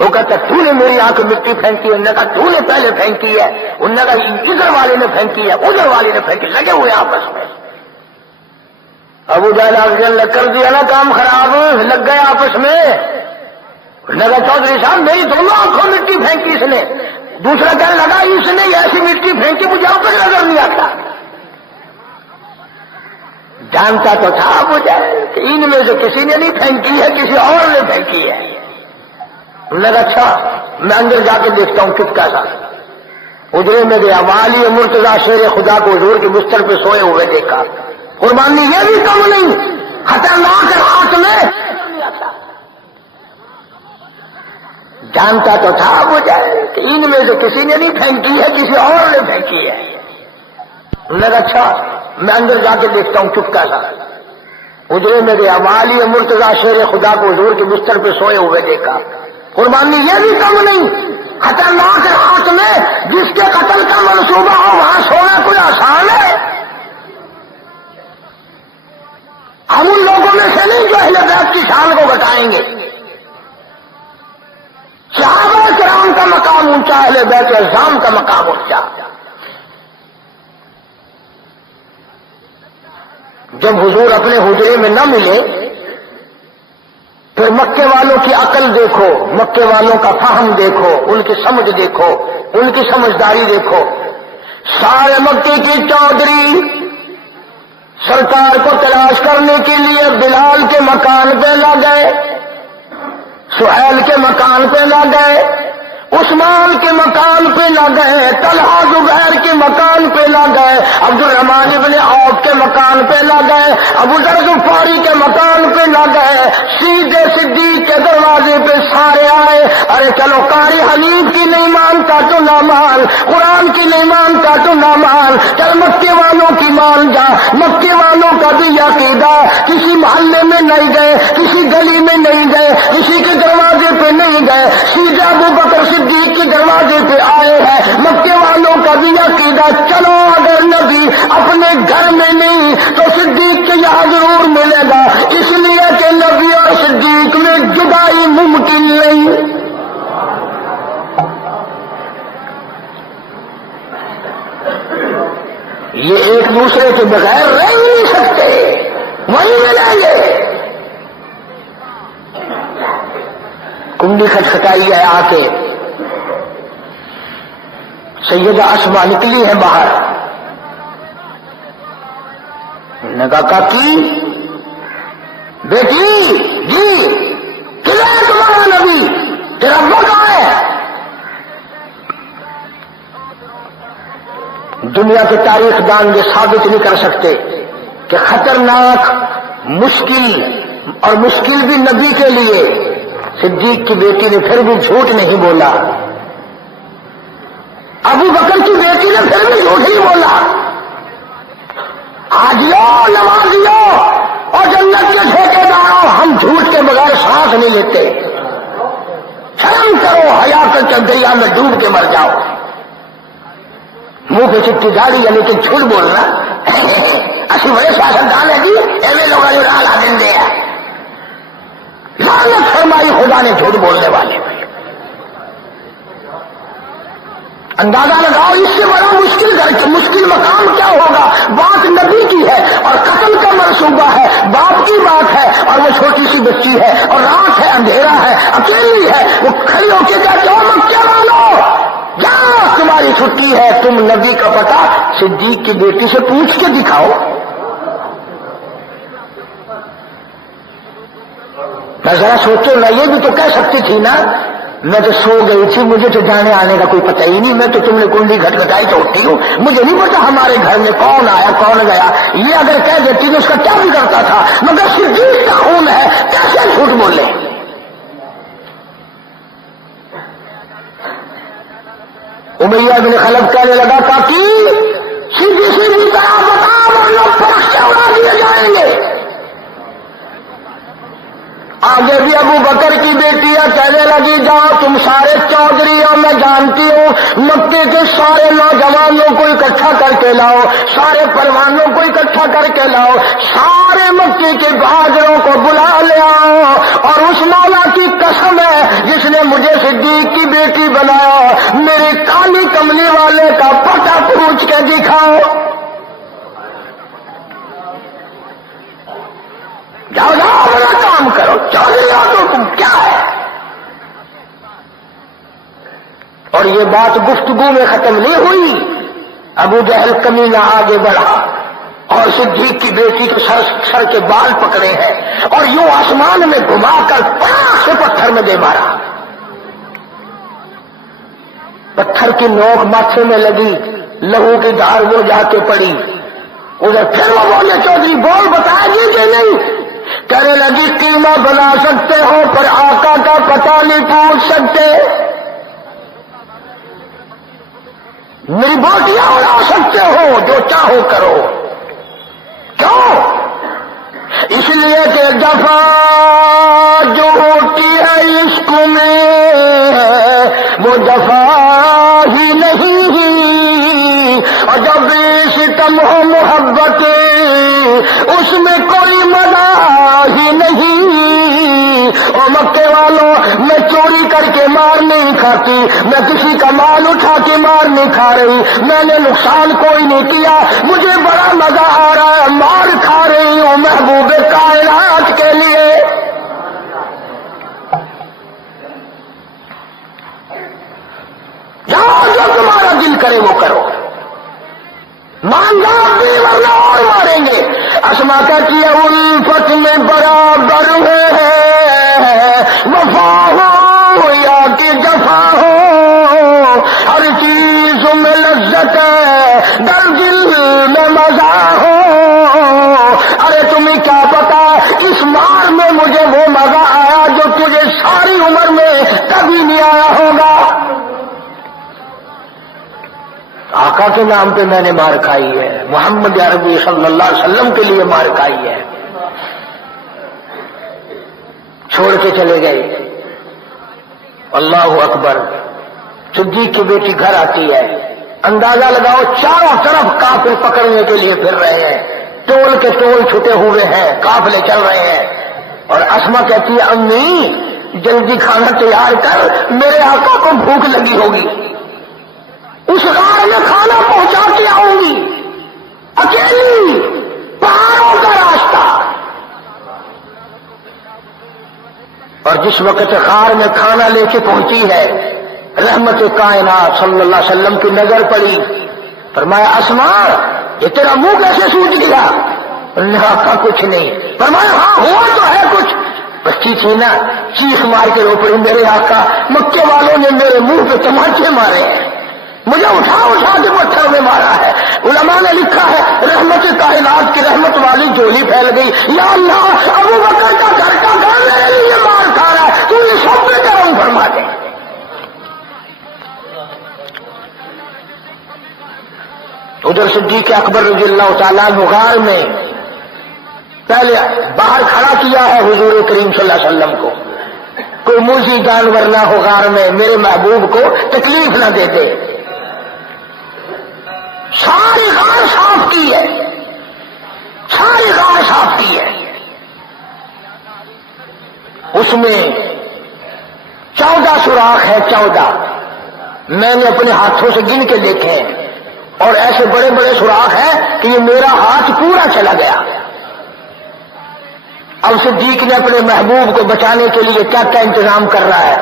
وہ کہتا تو نے میری آنکھ مٹی پھینکی ہے، انہوں نے کہا تو نے پہلے پھینکی ہے، انہوں نے کہا ادھر والے نے پھینکی ہے ادھر والے نے پھینکی، لگے ہوئے آپس میں۔ ابو جہل نے کر دیا نا کام خراب، لگ گئے آپس میں۔ لگا چودھری صاحب میری دونوں آنکھوں مٹی پھینکی اس نے، دوسرا کہنے لگا اس نے ایسی مٹی پھینکی مجھے اب تک نظر نہیں آتا۔ جانتا تو تھا ابو جہل کہ ان میں سے کسی نے نہیں پھینکی ہے، کسی اور نے پھینکی ہے۔ لگا اچھا میں اندر جا کے دیکھتا ہوں چپکا سا، ادھر میں گیا، والی مرتضی شیر خدا کو حضور کے بستر پہ سوئے ہوئے دیکھا، قربانی یہ بھی کم نہیں، خطرناک رات میں جانتا تو تھا ابو جہل کہ ان میں سے کسی نے نہیں پھینکی ہے، کسی اور نے پھینکی ہے۔ لگا اچھا میں اندر جا کے دیکھتا ہوں چپکا سا، ادھر میں گیا، والی مرتضی شیر خدا کو حضور کے بستر پہ سوئے ہوئے دیکھا، قربانی یہ بھی کم نہیں، خطرناک رات میں جس کے قتل کا منصوبہ ہو وہاں سونا کوئی آسان ہے؟ ہم ان لوگوں میں سے نہیں جو اہل بیت کی شان کو بتائیں گے۔ صحابہ کرام کا مقام اونچا، اہل بیت اعظام کا مقام اونچا۔ جب حضور اپنے حجرے میں نہ ملے پھر مکے والوں کی عقل دیکھو، مکے والوں کا فہم دیکھو، ان کی سمجھ دیکھو، ان کی سمجھداری دیکھو۔ سارے مکے کی چودھری سرکار کو تلاش کرنے کے لیے بلال کے مکان پہ نہ گئے، سہیل کے مکان پہ نہ گئے، عثمان کے مکان پہ نہ گئے، طلحہ زبیر کے مکان پہ نہ گئے، عبد الرحمن ابن عوف کے مکان پہ نہ گئے، ابو ذر غفاری کے مکان پہ نہ گئے، سیدھے صدیق کے دروازے پہ سارے آئے۔ ارے چلو قاری حنیف کی نہیں مانتا تو نہ مان، قرآن کی نہیں مانتا تو نہ مان، چل مکے والوں کی مان جا، مکے والوں کا بھی عقیدہ، کسی محلے میں نہیں گئے، کسی گلی میں نہیں گئے، کسی کے دروازے پہ نہیں گئے، سیدھے ابو بکر صدیق کے دروازے پہ آئے ہیں۔ مکے والوں کا بھی عقیدہ چلو اگر نبی اپنے گھر میں نہیں تو صدیق کے یہاں ضرور ملے گا، اس لیے کہ نبی اور صدیق میں جدائی ممکن نہیں۔ یہ ایک دوسرے کے بغیر رہ ہی نہیں سکتے، وہی ملیں گے۔ کنڈی کھٹکھٹائی ہے آ کے، سیدہ اسما نکلی ہے باہر، نے کہا کاکی بیٹی جی کدھر ہے تمہارا نبی، تیرا ابا کہاں ہے؟ دنیا کے تاریخ دان یہ ثابت نہیں کر سکتے کہ خطرناک مشکل اور مشکل بھی نبی کے لیے صدیق کی بیٹی نے پھر بھی جھوٹ نہیں بولا، ابو بکر کی بیٹی نے پھر بھی جھوٹ نہیں بولا۔ آجیو نمازیو جنت کے ٹھیکیداروں، ہم جھوٹ کے بغیر سانس نہیں لیتے، شرم کرو، حیا کر کے دریا میں ڈوب کے مر جاؤ۔ منہ پہ چپٹی داڑھی ہے لیکن جھوٹ بولنا اسی بڑے سیاستدان ہے جی، ایویں لوگ لا دیں گے، لعنت فرمائی خدا نے جھوٹ بولنے والے پہ۔ اندازہ لگاؤ اس سے بڑا مشکل مقام کیا ہوگا۔ بات نبی کی ہے اور قتل کا منصوبہ ہے، باپ کی بات ہے اور وہ چھوٹی سی بچی ہے اور رات ہے، اندھیرا ہے، اکیلی ہے، وہ کھڑی ہو کے کہتے ہو مکے والو جاؤ تمہاری چھٹی ہے، تم نبی کا پتہ صدیق کی بیٹی سے پوچھ کے دکھاؤ۔ میں ذرا سوچو نا، یہ بھی تو کہہ سکتی تھی نا میں تو سو گئی تھی، مجھے تو جانے آنے کا کوئی پتہ ہی نہیں، میں تو تم نے کنڈی کھٹکھٹائی تو اٹھی ہوں، مجھے نہیں پتا ہمارے گھر میں کون آیا کون گیا۔ یہ اگر کہہ دیتی تو اس کا کیا بھی کرتا تھا، مگر صدیق کا خون ہے، کیسے جھوٹ بولے۔ امیہ بن خلف کہنے لگا تاکہ سیدھی سیدھی طرح بتا اور لوگ فرشتے اڑا دیے جائیں گے۔ آگے بھی ابو بکر کی بیٹیاں کہنے لگی جاؤ تم سارے چودھری ہو، میں جانتی ہوں، مکے کے سارے نوجوانوں کو اکٹھا کر کے لاؤ، سارے پروانوں کو اکٹھا کر کے لاؤ، سارے مکے کے بہادروں کو بلا لے آؤ، اور اس مولا کی قسم ہے جس نے مجھے صدیق کی بیٹی بنایا، میری کالی کملی والے کا پتہ پوچھ کے دکھاؤ۔ جاؤ جاؤ بڑا کام کرو، چودھری ہو تو تم کیا ہے۔ اور یہ بات گفتگو میں ختم نہیں ہوئی، ابو جہل کمینہ آگے بڑھا اور صدیق کی بیٹی کے سر کے بال پکڑے ہیں اور یوں آسمان میں گھما کر پاس سے پتھر میں دے مارا۔ پتھر کی نوک ماتھے میں لگی، لہو کی دھار وہ جا کے پڑی۔ ادھر پھر وہ بولے چودھری بول بتائے گی کہ نہیں؟ کہنے لگی قیمہ بنا سکتے ہو پر آقا کا پتہ نہیں پوچھ سکتے، میری بوٹیاں اڑا سکتے ہو، جو چاہو کرو۔ کیوں؟ اس لیے کہ دفعہ جو ہوتی ہے عشق میں وہ دفعہ ہی نہیں، اور جب ستم ہو محبت اس میں کوئی مزہ ہی نہیں۔ اور مکے والوں میں چوری کر کے مار نہیں کھاتی، میں کسی کا مال اٹھا کے مار نہیں کھا رہی، میں نے نقصان کوئی نہیں کیا، مجھے بڑا مزہ آ رہا ہے، مار کھا رہی ہوں محبوب کائنات کے لیے۔ جاؤ جو تمہارا دل کرے وہ کرو، مانگا بھی ورنہ اور ماریں گے۔ اسما کہتی ہے الفت میں برابر ہے، وفا ہو یا کہ جفا ہو، ہر چیز میں لذت ہے، در دل میں مزہ ہو۔ ارے تمہیں کیا پتا اس مار میں مجھے وہ مزہ آیا جو تجھے ساری عمر میں کبھی نہیں آیا ہوگا۔ آقا کے نام پہ میں نے مار کھائی ہے، محمد عربی صلی اللہ علیہ وسلم کے لیے مار کھائی ہے۔ چھوڑ کے چلے گئے۔ اللہ اکبر۔ صدیق کی بیٹی گھر آتی ہے، اندازہ لگاؤ چاروں طرف کافر پکڑنے کے لیے پھر رہے ہیں، ٹول کے ٹول چھٹے ہوئے ہیں، قافلے چل رہے ہیں۔ اور اسما کہتی ہے امی جلدی کھانا تیار کر، میرے آقا کو بھوک لگی ہوگی، اس غار میں کھانا پہنچا کے آؤں گی، اکیلی، پہاڑوں کا راستہ۔ اور جس وقت غار میں کھانا لے کے پہنچی ہے، رحمت کائنات صلی اللہ علیہ وسلم کی نظر پڑی، فرمایا اسما یہ تیرا منہ کیسے سوج گیا؟ انہوں نے کہا کچھ نہیں۔ فرمایا ہاں ہوا تو ہے کچھ۔ بچی تھی نا، چیخ مار کے رو پڑی، میرے آقا مکے والوں نے میرے منہ پہ تماچے مارے ہیں، مجھے اٹھا اٹھا کے پتھر میں مارا ہے۔ علماء نے لکھا ہے رحمت کائنات کی رحمت والی جھولی پھیل گئی، یا اللہ ابو بکر کا گھر کا گھر میرے لیے مار کھا رہا ہے، تو یہ سب پہ کرم فرما دے۔ ادھر صدیق اکبر رضی اللہ تعالیٰ عنہ غار میں پہلے باہر کھڑا کیا ہے حضور کریم صلی اللہ علیہ وسلم کو، کوئی موذی جانور نہ ہو غار میں، میرے محبوب کو تکلیف نہ دے دے. ساری غار صاف کی ہے، ساری غار صاف کی ہے. اس میں 14 سوراخ ہے، 14 میں نے اپنے ہاتھوں سے گن کے دیکھے ہیں، اور ایسے بڑے بڑے سوراخ ہیں کہ یہ میرا ہاتھ پورا چلا گیا. اب صدیق نے اپنے محبوب کو بچانے کے لیے کیا کیا انتظام کر رہا ہے.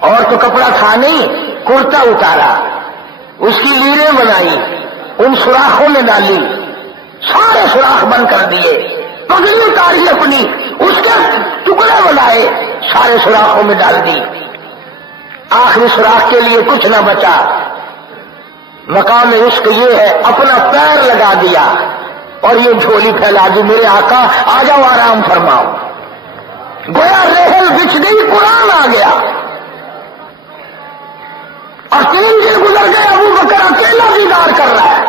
اور تو کپڑا تھا نہیں، کرتا اتارا، اس کی لیریں بنائی، ان سوراخوں میں ڈالی، سارے سوراخ بند کر دیے، پگڑی اتاری اپنی، اس کے ٹکڑے بنائے، سارے سوراخوں میں ڈال دی. آخری سوراخ کے لیے کچھ نہ بچا. مقام عشق یہ ہے، اپنا پیر لگا دیا اور یہ جھولی پھیلا دی، میرے آقا آ جاؤ آرام فرماؤ. گویا ریحل بچھ گئی، قرآن آ گیا. اور 3 دن گزر گئے، ابو بکر اکیلا دیدار کر رہا ہے.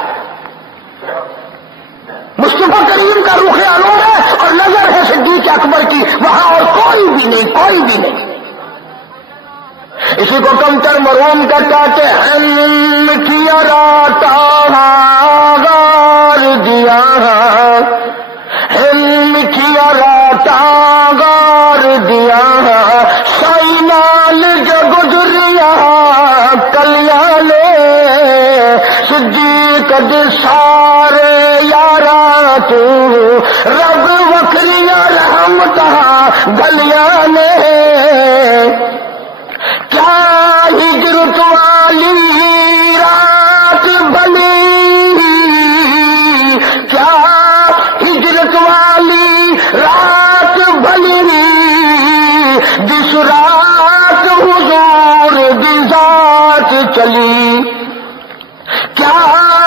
مصطفیٰ کریم کا رخ انور ہے اور نظر ہے صدیق اکبر کی، وہاں اور کوئی بھی نہیں، کوئی بھی نہیں. اسی کو کمتر مرحوم کہتے ہیں، مٹھیا راتا غار دیا، مٹھیا راتا غار دیا، سائی نال جو گزریا کلیاں صدیق دے سارے یارا تو رب وکھریاں رحمتہ گلیاں نے. کیا ہجرت والی رات بھلی، کیا ہجرت والی رات بھلی، جس رات حضور دی ذات چلی. کیا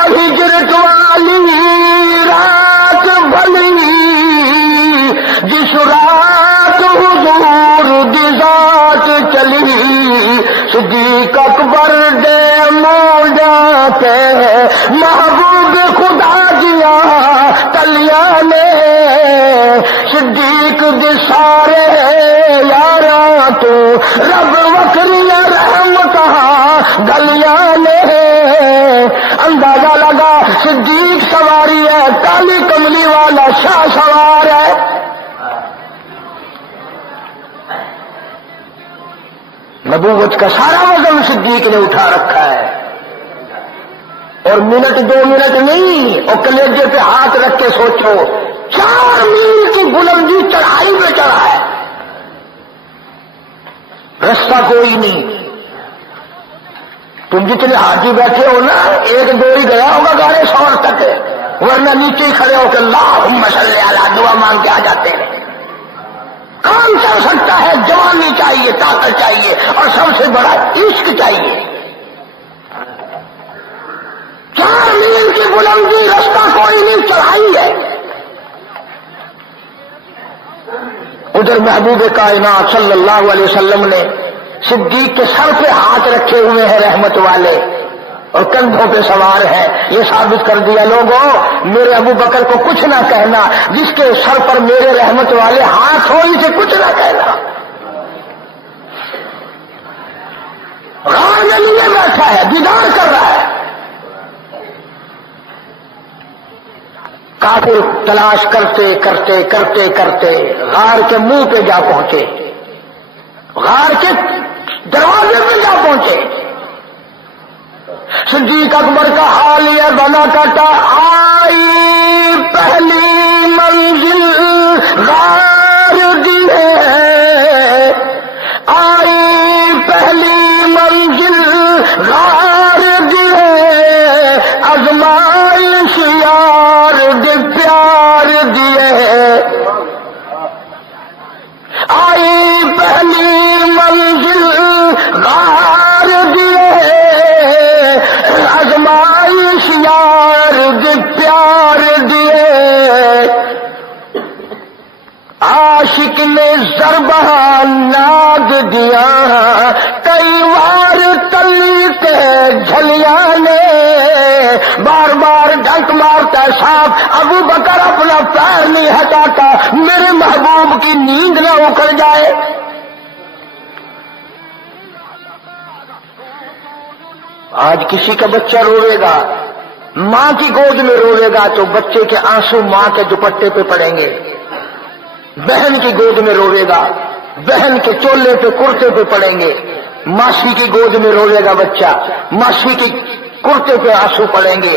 ہجرت والی رات بھلی، جس رات حضور دی ذات چلی. صدیق اکبر دے موجا کے محبوب خدا جیا تلیاں نے. صدیق دے سارے یاراں تو رب وکھریاں رحمتہ گلیاں نے. اندازہ لگا صدیق سواری ہے، کالی کملی والا شاہ سوار ہے. نبوت کا سارا وزن صدیق نے اٹھا رکھا ہے، اور منٹ 2 منٹ نہیں، اور کلیجے پہ ہاتھ رکھ کے سوچو 4 میل کی بلندی چڑھائی پہ چڑھا ہے، رستہ کوئی نہیں. تم جتنے حاجی بیٹھے ہو نا، 1-2 ہی گیا ہوگا گاڑی 100 تک، ورنہ نیچے ہی کھڑے ہو کے اللہم صلی علی دعا مانگ کے آ جاتے ہیں. کام چل سکتا ہے، جوانی چاہیے، طاقت چاہیے، اور سب سے بڑا عشق چاہیے. 4 میل کی بلندی، رستہ کوئی نہیں، چڑھائی ہے. ادھر محبوب کائنات صلی اللہ علیہ وسلم نے صدیق کے سر پہ ہاتھ رکھے ہوئے ہیں رحمت والے، اور کندھوں پہ سوار ہے. یہ ثابت کر دیا لوگوں، میرے ابو بکر کو کچھ نہ کہنا، جس کے سر پر میرے رحمت والے ہاتھ ہو اسے کچھ نہ کہنا. غار میں لیے بیٹھا ہے، دیدار کر رہا ہے. کافر تلاش کرتے کرتے کرتے کرتے غار کے منہ پہ جا پہنچے، غار کے دروازے پہ جا پہنچے. صدیق اکبر کا حال یہ بنا کرتا، آئی پہلی منزل غار دی ہے، آئی پہلی منزل غار دی ہے، ازمائش یار دے پیار دیے. آئی پہلی منزل غار دیے، ازمائش یار دے پیار دیے. عاشق نے ضربہ ناد دیا، کئی بار تلی کے جھلیاں نے، بار بار ڈنک مارتا صاحب. ابو بکر اپنا پیر نہیں ہٹاتا، میرے محبوب کی نیند نہ اکڑ جائے. آج کسی کا بچہ روے گا، ماں کی گود میں روے گا تو بچے کے آنسو ماں کے دوپٹے پہ پڑیں گے. بہن کی گود میں روے گا، بہن کے چولے پہ کرتے پہ پڑیں گے. ماسی کی گود میں روے گا بچہ، ماسی کی کرتے پہ آنسو پڑیں گے.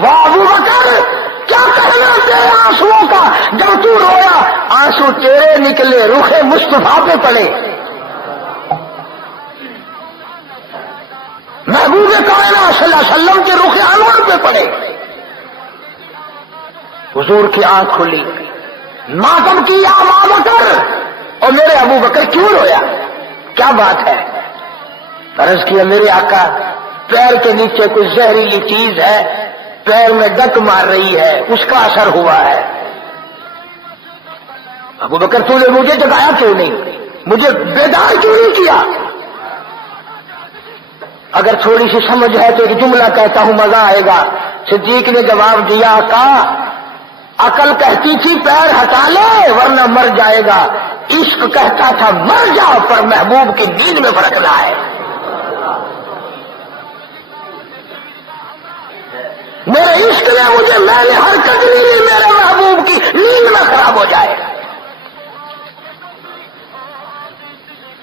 واہ ابو بکر، کیا کہنا تیرے آنسوؤں کا؟ جب تو رویا آنسو تیرے نکلے، رخ مصطفیٰ پہ پڑے، محبوب کائنات صلی اللہ علیہ وسلم کے رخ انور پہ پڑے. حضور کی آنکھ کھلی، ماتم کیا ابو بکر، اور میرے ابو بکر کیوں رویا؟ کیا بات ہے؟ عرض کیا میرے آقا پیر کے نیچے کوئی زہریلی چیز ہے، پیر میں ڈک مار رہی ہے، اس کا اثر ہوا ہے. ابو بکر تو نے مجھے جگایا کیوں نہیں؟ مجھے بیدار کیوں نہیں کیا؟ اگر تھوڑی سی سمجھ ہے تو ایک جملہ کہتا ہوں، مزہ آئے گا. صدیق نے جواب دیا آقا عقل کہتی تھی پیر ہٹا لے ورنہ مر جائے گا، عشق کہتا تھا مر جاؤ پر محبوب کی نیند میں فرقنا ہے. میرے عشق نے مجھے، میں نے حرکت نہیں لی میرے محبوب کی نیند میں خراب ہو جائے.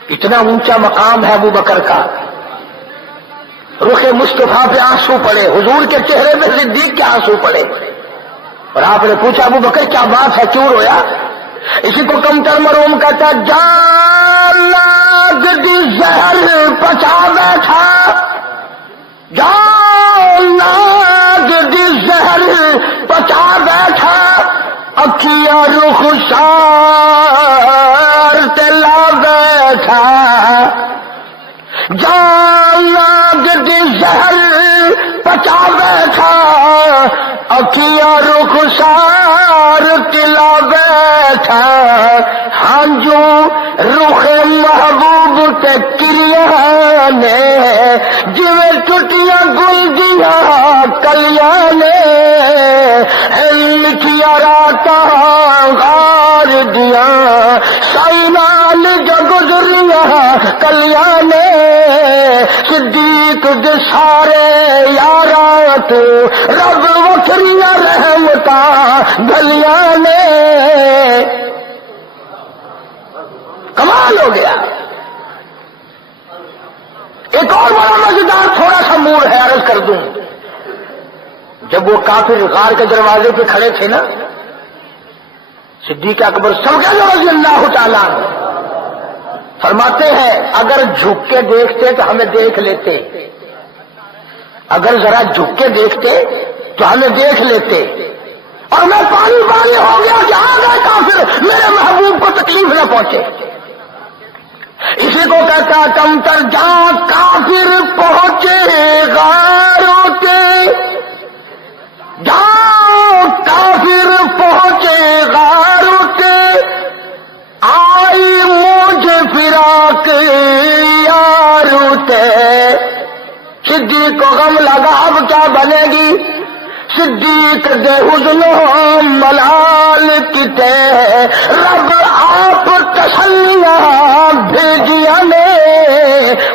اتنا اونچا مقام ہے ابو بکر کا. رخ مصطفیٰ پہ آنسو پڑے، حضور کے چہرے پہ صدیق کے آنسو پڑے. اور آپ نے پوچھا ابو بکر کیا بات ہے، کیوں رویا؟ اسی کو کمتر مروم کہتا جان دی زہر پچا بیٹھا، جان دی زہر پچا بیٹھا، اکھیاں رخ شار تلا بیٹھا، جان دی زہر پچا بیٹھا، اکھیاں رخ شار تلا بیٹھا، ہاں جو رخ محبوب تے کریاں نے جویں ٹوٹیاں گل دیا کلیاں نے، لکھیا راتاں غار دیا سائی نال جو گزریاں کلیاں نے، صدیق دے سارے یاراں تو رب وکھریاں رحمتاں گلیاں نے. کمال ہو گیا. ایک اور بڑا مزیدار تھوڑا سا مور ہے، عرض کر دوں. جب وہ کافر غار کے دروازے پہ کھڑے تھے نا، صدیق اکبر رضی اللہ تعالیٰ عنہ فرماتے ہیں اگر جھک کے دیکھتے تو ہمیں دیکھ لیتے، اگر ذرا جھک کے دیکھتے تو ہمیں دیکھ لیتے، اور میں پانی پانی ہو گیا کہ آ گئے کافر، میرے محبوب کو تکلیف نہ پہنچے. اسی کو کہتا کمتر جا کافر پہنچے غاروں کے، جا کافر پہنچے غاروں کے، آئی مجھے فراق یاروں تے. صدیق کو غم لگا اب کیا بنے گی، صدیق دے حزن ملال کتے، رب آپ تسلیاں بھیجیاں نے.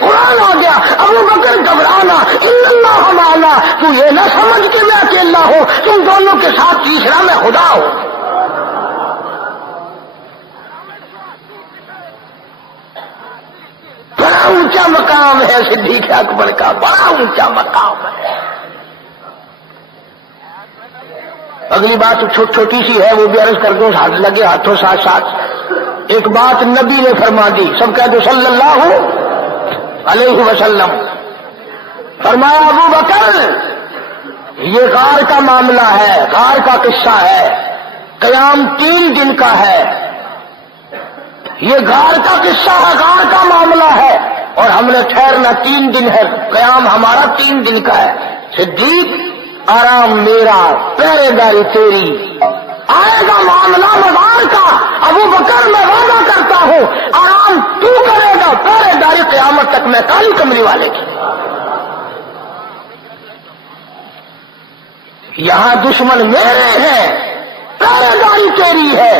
قرآن آ گیا ابو بکر گھبرانا ان اللہ معنا، تو یہ نہ سمجھ کہ میں اکیلا ہوں، تم دونوں کے ساتھ تیسرا میں خدا ہوں. بڑا اونچا مقام ہے صدیق اکبر کا، بڑا اونچا مقام ہے. اگلی بات چھوٹی سی ہے، وہ بھی عرض کر دوں، ہاتھ لگے ہاتھوں ساتھ ساتھ. ایک بات نبی نے فرما دی، سب کہہ دو صلی اللہ علیہ وسلم. فرمایا ابو بکر یہ غار کا معاملہ ہے، غار کا قصہ ہے، قیام 3 دن کا ہے. یہ غار کا قصہ ہے، غار کا معاملہ ہے، اور ہم نے ٹھہرنا 3 دن ہے، قیام ہمارا 3 دن کا ہے. صدیق آرام میرا، پہرے داری تیری. آئے گا معاملہ مزار کا، ابو بکر میں وعدہ کرتا ہوں آرام تو کرے گا، پہرے داری قیامت تک میں کالی کمری والے کی. یہاں دشمن میرے ہیں، پہرے داری تیری ہے،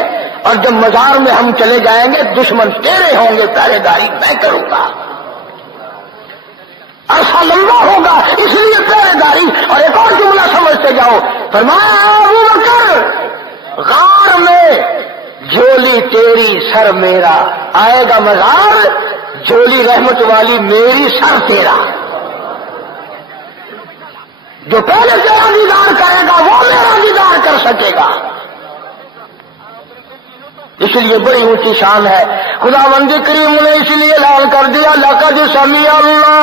اور جب مزار میں ہم چلے جائیں گے دشمن تیرے ہوں گے، پہرے داری میں کروں گا، عرصہ لمبا ہوگا اس لیے پہرے داری۔ اور ایک اور جملہ سمجھتے جاؤ، فرمایا ابو بکر غار میں جھولی تیری سر میرا، آئے گا مزار جھولی رحمت والی میری سر تیرا، جو پہلے تیرا دیدار کرے گا وہ میرا دیدار کر سکے گا۔ اس لیے بڑی اونچی شان ہے، خداوند کریم نے اس لیے اعلان کر دیا لقد سمع اللہ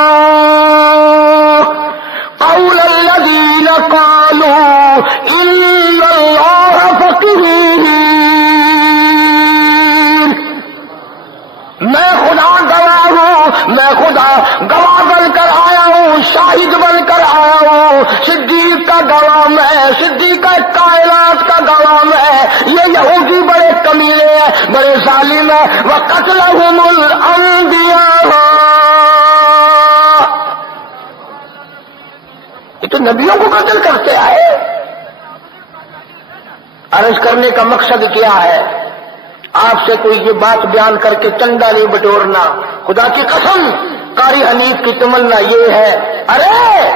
قول الذین قالوا ان اللہ فقیر۔ میں خدا گواہ ہوں، میں خدا گواہ بن کر آیا ہوں، شاہد بن کر آیا ہوں، صدیق کا گواہ میں، صدیق کا کائنات کا گواہ میں۔ یہ یہودی بڑے کمینے ہیں، بڑے ظالم ہیں، وَقَتْلَهُمُ الْأَنْبِيَاءَ، یہ تو نبیوں کو قتل کرتے آئے۔ عرض کرنے کا مقصد کیا ہے؟ آپ سے کوئی یہ بات بیان کر کے چندہ نہیں بٹورنا، خدا کی قسم قاری حنیف کی تمنا یہ ہے، ارے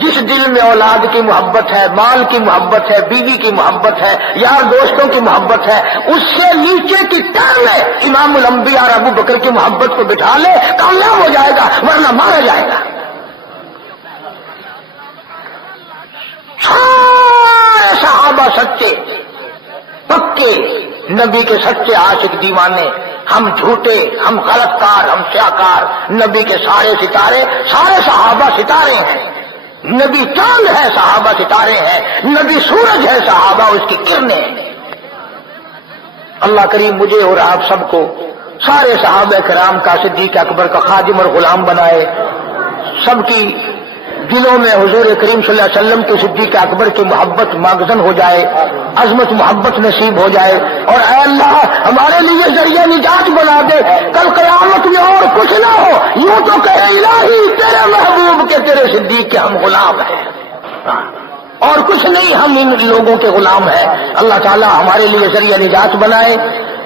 جس دل میں اولاد کی محبت ہے، مال کی محبت ہے، بیوی کی محبت ہے، یار دوستوں کی محبت ہے، اس سے نیچے کی ٹر میں امام الانبیاء اور ابو بکر کی محبت کو بٹھا لے، کامیاب ہو جائے گا، ورنہ مارا جائے گا۔ سارے صحابہ سچے پکے، نبی کے سچے عاشق دیوانے، ہم جھوٹے، ہم غلط کار، ہم سیاکار، نبی کے سارے ستارے، سارے صحابہ ستارے ہیں، نبی چاند ہے، صحابہ ستارے ہیں، نبی سورج ہے، صحابہ اس کی کرنیں۔ اللہ کریم مجھے اور آپ سب کو سارے صحابہ کرام کا، صدیق اکبر کا خادم اور غلام بنائے، سب کی دلوں میں حضور کریم صلی اللہ علیہ وسلم کے صدیق اکبر کی محبت ماغزن ہو جائے، عظمت محبت نصیب ہو جائے، اور اے اللہ ہمارے لیے ذریعہ نجات بنا دے، کل قیامت میں اور کچھ نہ ہو، یوں تو کہے الہی تیرے محبوب کے، تیرے صدیق کے ہم غلام ہیں، اور کچھ نہیں، ہم ان لوگوں کے غلام ہیں۔ اللہ تعالی ہمارے لیے ذریعہ نجات بنائے،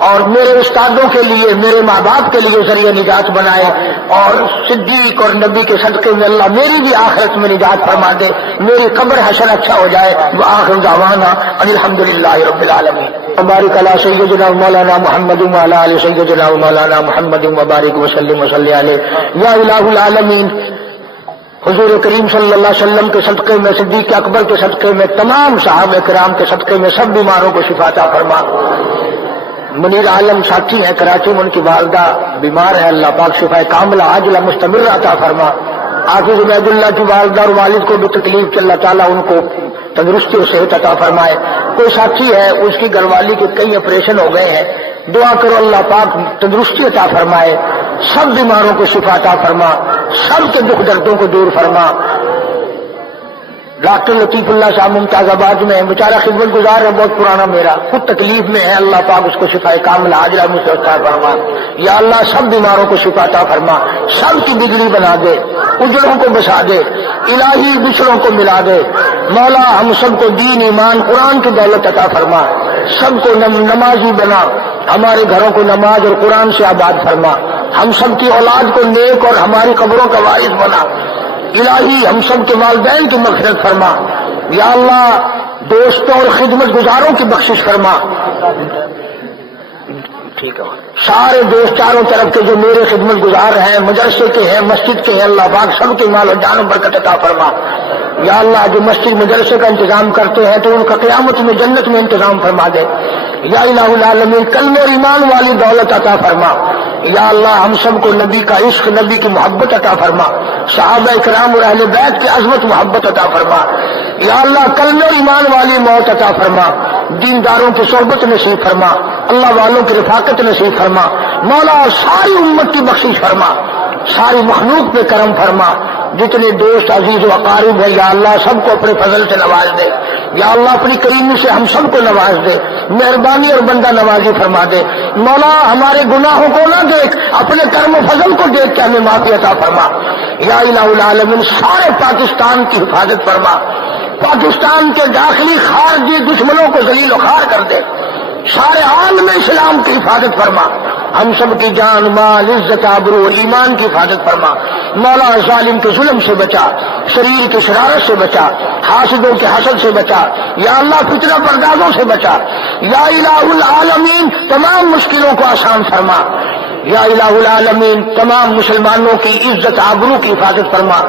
اور میرے استادوں کے لیے، میرے ماں باپ کے لیے ذریعہ نجات بنائے، اور صدیق اور نبی کے صدقے میں اللہ میری بھی آخرت میں نجات فرما دے، میری قبر حشر اچھا ہو جائے۔ وآخر دعوانا ان الحمدللہ رب العالمین۔ وبارک علی سیدنا مولانا محمد وعلی آل سیدنا مولانا محمد وبارک وسلم وصلی علیہ۔ یا الہ العالمین، حضور کریم صلی اللہ علیہ وسلم کے صدقے میں، صدیق اکبر کے صدقے میں، تمام صحابہ کرام کے صدقے میں سب بیماروں کو شفا عطا فرما۔ منیر عالم ساتھی ہیں کراچی میں، ان کی والدہ بیمار ہے، اللہ پاک شفا کاملہ عاجلہ مستمر عطا فرما۔ حافظ عبید اللہ کی والدہ اور والد کو بھی تکلیف کہ اللہ تعالیٰ ان کو تندرستی اور صحت عطا فرمائے۔ کوئی ساتھی ہے اس کی گھر والی کے کئی آپریشن ہو گئے ہیں، دعا کرو اللہ پاک تندرستی عطا فرمائے، سب بیماروں کو شفا عطا فرما، سب کے دکھ دردوں کو دور فرما۔ ڈاکٹر لطیف اللہ صاحب ممتاز آباد میں بیچارہ خدمت گزار ہے، بہت پرانا، میرا خود تکلیف میں ہے، اللہ پاک اس کو شفا کاملہ عاجلہ عطا فرما۔ یا اللہ سب بیماروں کو شفا عطا فرما، سب کی بگڑی بنا دے، اجڑوں کو بسا دے، الہی بچڑوں کو ملا دے۔ مولا ہم سب کو دین ایمان قرآن کی دولت عطا فرما، سب کو نمازی بنا، ہمارے گھروں کو نماز اور قرآن سے آباد فرما، ہم سب کی اولاد کو نیک اور ہماری قبروں کا وارث بنا۔ الہی ہم سب کے والدین کی مغفرت فرما۔ یا اللہ دوستوں اور خدمت گزاروں کی بخشش فرما۔ ٹھیک ہے، سارے دوست چاروں طرف کے جو میرے خدمت گزار ہیں، مدرسے کے ہیں، مسجد کے ہیں، اللہ پاک سب کے مال و جان و برکت عطا فرما۔ یا اللہ جو مسجد مدرسے کا انتظام کرتے ہیں تو ان کا قیامت میں جنت میں انتظام فرما دے۔ یا الہ العالمین کلمہ اور ایمان والی دولت عطا فرما۔ یا اللہ ہم سب کو نبی کا عشق، نبی کی محبت عطا فرما، صحابہ کرام اور اہل بیت کی عظمت محبت عطا فرما۔ یا اللہ کلمہ اور ایمان والی موت عطا فرما، دینداروں کی صحبت نصیب فرما، اللہ والوں کی رفاقت نصیب فرما۔ مولا ساری امت کی بخشش فرما، ساری مخلوق پہ کرم فرما، جتنے دوست عزیز و اقارب ہیں یا اللہ سب کو اپنے فضل سے نواز دے۔ یا اللہ اپنی کریمی سے ہم سب کو نواز دے، مہربانی اور بندہ نوازی فرما دے۔ مولا ہمارے گناہوں کو نہ دیکھ، اپنے کرم و فضل کو دیکھ کے ہمیں معافی عطا فرما۔ یا الہ العالمین سارے پاکستان کی حفاظت فرما، پاکستان کے داخلی خارجی دشمنوں کو ذلیل و خوار کر دے۔ سارے عالم اسلام کی حفاظت فرما، ہم سب کی جان مال عزت آبرو اور ایمان کی حفاظت فرما، مولا ظالم کے ظلم سے بچا، شریر کی شرارت سے بچا، حاسدوں کے حسد سے بچا، یا اللہ فتنہ پردازوں سے بچا، یا الہ العالمین تمام مشکلوں کو آسان فرما، یا الہ العالمین تمام مسلمانوں کی عزت آبرو کی حفاظت فرما،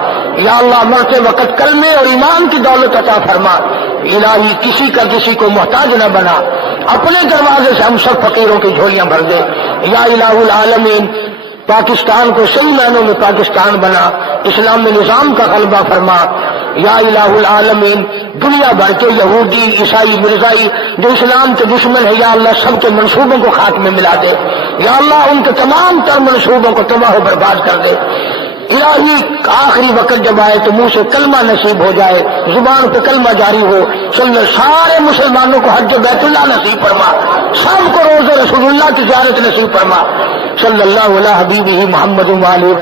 یا اللہ مرتے وقت کلمے اور ایمان کی دولت عطا فرما، الہی کسی کا کسی کو محتاج نہ بنا، اپنے دروازے سے ہم سب فقیروں کی جھولیاں بھر دے، یا الہ العالمین پاکستان کو صحیح معنوں میں پاکستان بنا، اسلام میں نظام کا غلبہ فرما، یا الہ العالمین دنیا بھر کے یہودی عیسائی مرزائی جو اسلام کے دشمن ہے یا اللہ سب کے منصوبوں کو خاتمے میں ملا دے، یا اللہ ان کے تمام تر منصوبوں کو تباہ و برباد کر دے، الہی آخری وقت جب آئے تو منہ سے کلمہ نصیب ہو جائے، زبان پہ کلمہ جاری ہو، سارے مسلمانوں کو حج بیت اللہ نصیب فرما، سب کو روزہ رسول اللہ کی زیارت نصیب فرما، صلی اللہ علیہ حبیبہ محمد وآلہ